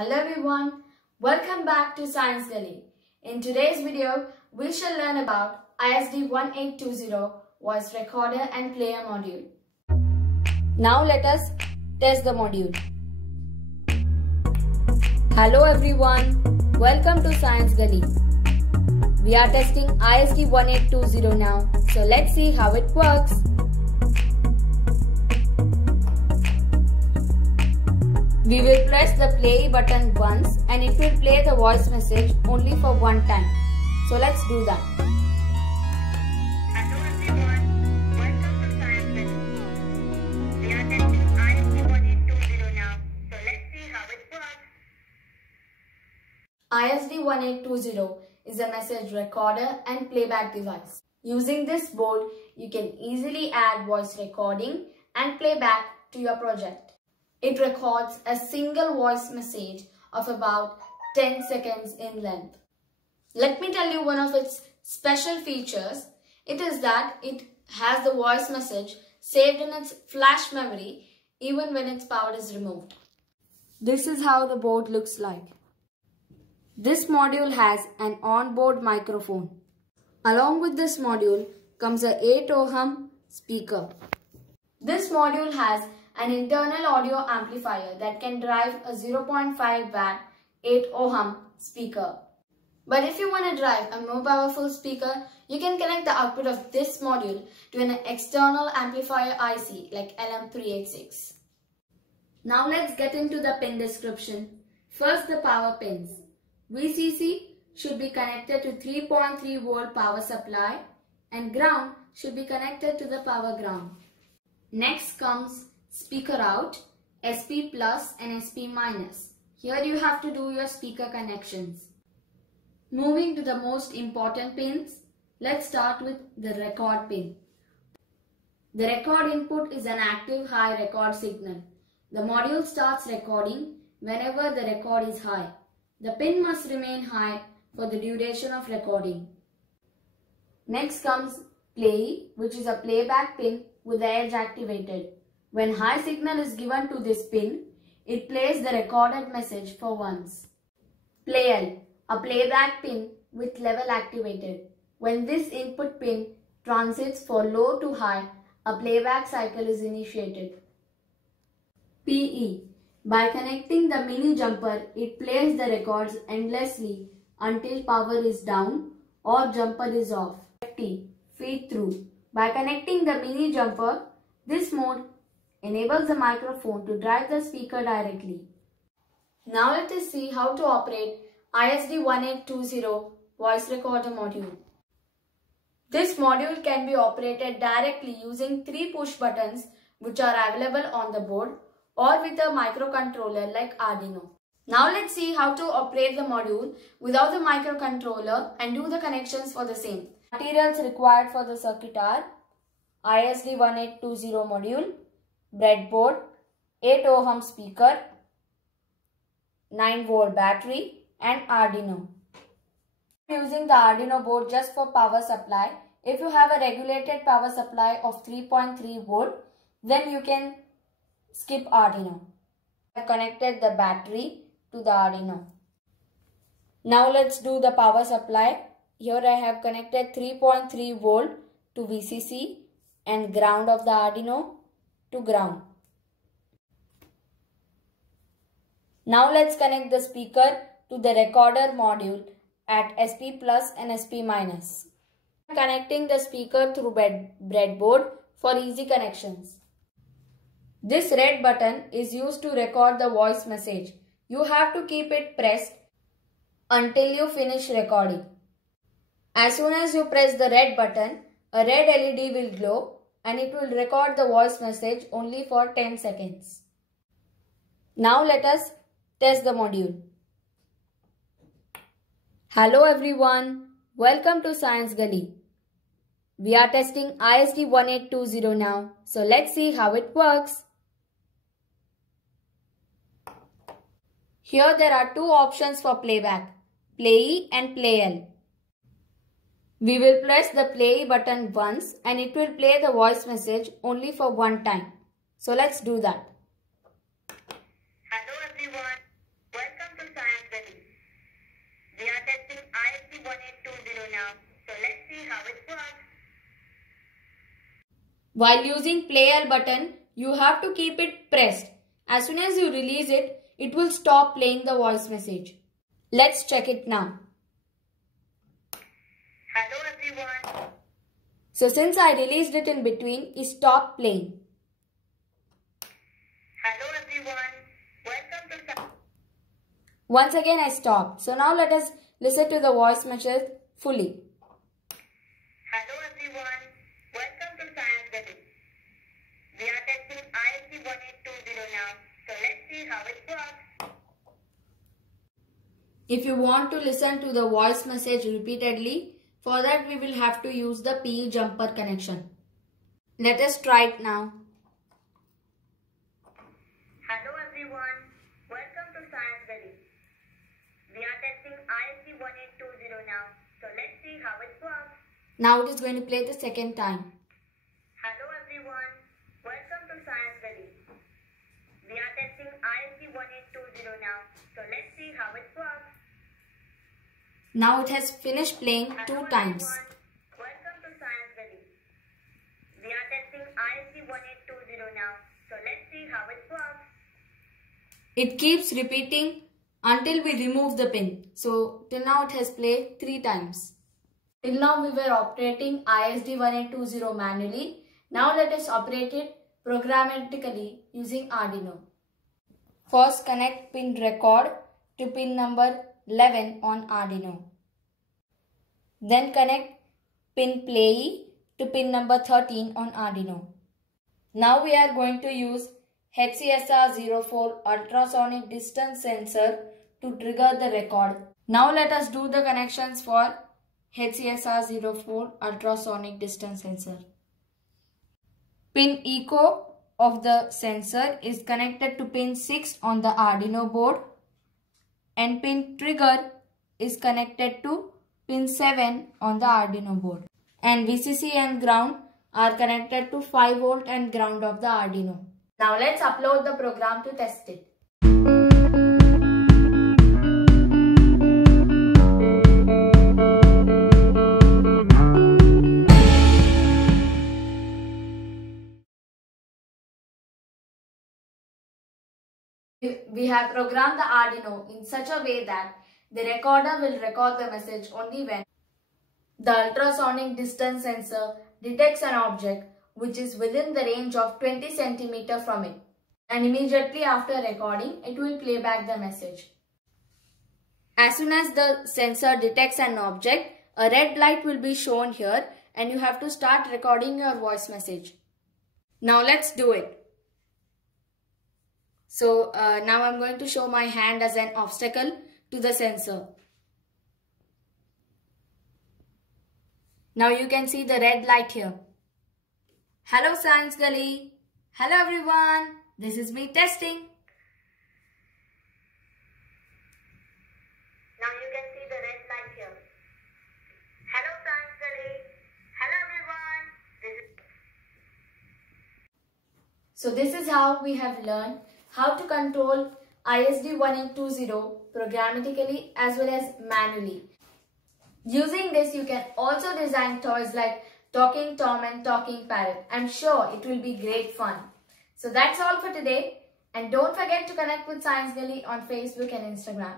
Hello everyone, welcome back to Science Gully. In today's video, we shall learn about ISD 1820 voice recorder and player module. Now let us test the module. Hello everyone, welcome to Science Gully. We are testing ISD 1820 now, so let's see how it works. We will press the play button once and it will play the voice message only for one time. So let's do that. Hello everyone, welcome to Science Gully. We are testing ISD 1820 now, so let's see how it works. ISD 1820 is a message recorder and playback device. Using this board, you can easily add voice recording and playback to your project. It records a single voice message of about 10 seconds in length. Let me tell you one of its special features. It is that it has the voice message saved in its flash memory even when its power is removed. This is how the board looks like. This module has an onboard microphone. Along with this module comes a 8 ohm speaker. This module has an internal audio amplifier that can drive a 0.5 watt 8 ohm speaker. But if you want to drive a more powerful speaker, you can connect the output of this module to an external amplifier IC like LM386. Now let's get into the pin description. First, the power pins. VCC should be connected to 3.3 volt power supply and ground should be connected to the power ground. Next comes speaker out, SP plus and SP minus. Here you have to do your speaker connections. Moving to the most important pins, let's start with the record pin. The record input is an active high record signal. The module starts recording whenever the record is high. The pin must remain high for the duration of recording. Next comes play, which is a playback pin with the edge activated. When high signal is given to this pin, it plays the recorded message for once. Play L, a playback pin with level activated. When this input pin transits for low to high, a playback cycle is initiated. PE, by connecting the mini jumper, it plays the records endlessly until power is down or jumper is off. FT, feed through. By connecting the mini jumper, this mode enables the microphone to drive the speaker directly. Now let us see how to operate ISD 1820 voice recorder module. This module can be operated directly using 3 push buttons which are available on the board or with a microcontroller like Arduino. Now let's see how to operate the module without the microcontroller and do the connections for the same. Materials required for the circuit are ISD 1820 module, breadboard, 8 ohm speaker, 9 volt battery and Arduino. Using the Arduino board just for power supply. If you have a regulated power supply of 3.3 volt, then you can skip Arduino. I have connected the battery to the Arduino. Now let's do the power supply. Here I have connected 3.3 volt to VCC and ground of the Arduino to ground. Now let's connect the speaker to the recorder module at SP plus and SP minus. Connecting the speaker through breadboard for easy connections. This red button is used to record the voice message. You have to keep it pressed until you finish recording. As soon as you press the red button, a red LED will glow and it will record the voice message only for 10 seconds. Now let us test the module. Hello everyone, welcome to Science Gully. We are testing ISD 1820 now, so let's see how it works. Here there are 2 options for playback, Play and Play L. We will press the play button once and it will play the voice message only for one time. So let's do that. Hello everyone, welcome While using play L button, you have to keep it pressed. As soon as you release it, it will stop playing the voice message. Let's check it now. Hello everyone. So since I released it in between, it stopped playing. Hello everyone. Welcome to Once again I stopped. So now let us listen to the voice message fully. Hello everyone. Welcome to Science Valley. We are testing ISD 1820 now. So let's see how it works. If you want to listen to the voice message repeatedly, for that we will have to use the PE jumper connection. Let us try it now. Hello everyone. Welcome to Science Valley. We are testing ISD 1820 now. So let's see how it works. Now it is going to play the second time. Hello everyone. Welcome to Science Valley. We are testing ISD 1820 now. So let's see how it works. Now it has finished playing Hello 2 times. everyone. Welcome to Science Valley. We are testing ISD 1820 now. So let's see how it works. It keeps repeating until we remove the pin. So till now it has played 3 times. Till now we were operating ISD 1820 manually. Now let us operate it programmatically using Arduino. First connect pin record to pin number 11 on Arduino. Then connect pin play to pin number 13 on Arduino. Now we are going to use HCSR04 ultrasonic distance sensor to trigger the record. Now let us do the connections for HCSR04 ultrasonic distance sensor. Pin echo of the sensor is connected to pin 6 on the Arduino board, and pin trigger is connected to pin 7 on the Arduino board, and VCC and ground are connected to 5 volt and ground of the Arduino. Now let's upload the program to test it. We have programmed the Arduino in such a way that the recorder will record the message only when the ultrasonic distance sensor detects an object which is within the range of 20 cm from it, and immediately after recording it will play back the message. As soon as the sensor detects an object, a red light will be shown here and you have to start recording your voice message. Now let's do it. So now I'm going to show my hand as an obstacle to the sensor. Now you can see the red light here. Hello Science Gully. Hello everyone. This is me testing. Now you can see the red light here. Hello Science Gully. Hello everyone. So this is how we have learned how to control ISD 1820 programmatically as well as manually. Using this, you can also design toys like Talking Tom and Talking Parrot. I'm sure it will be great fun. So that's all for today. And don't forget to connect with Science Gully on Facebook and Instagram.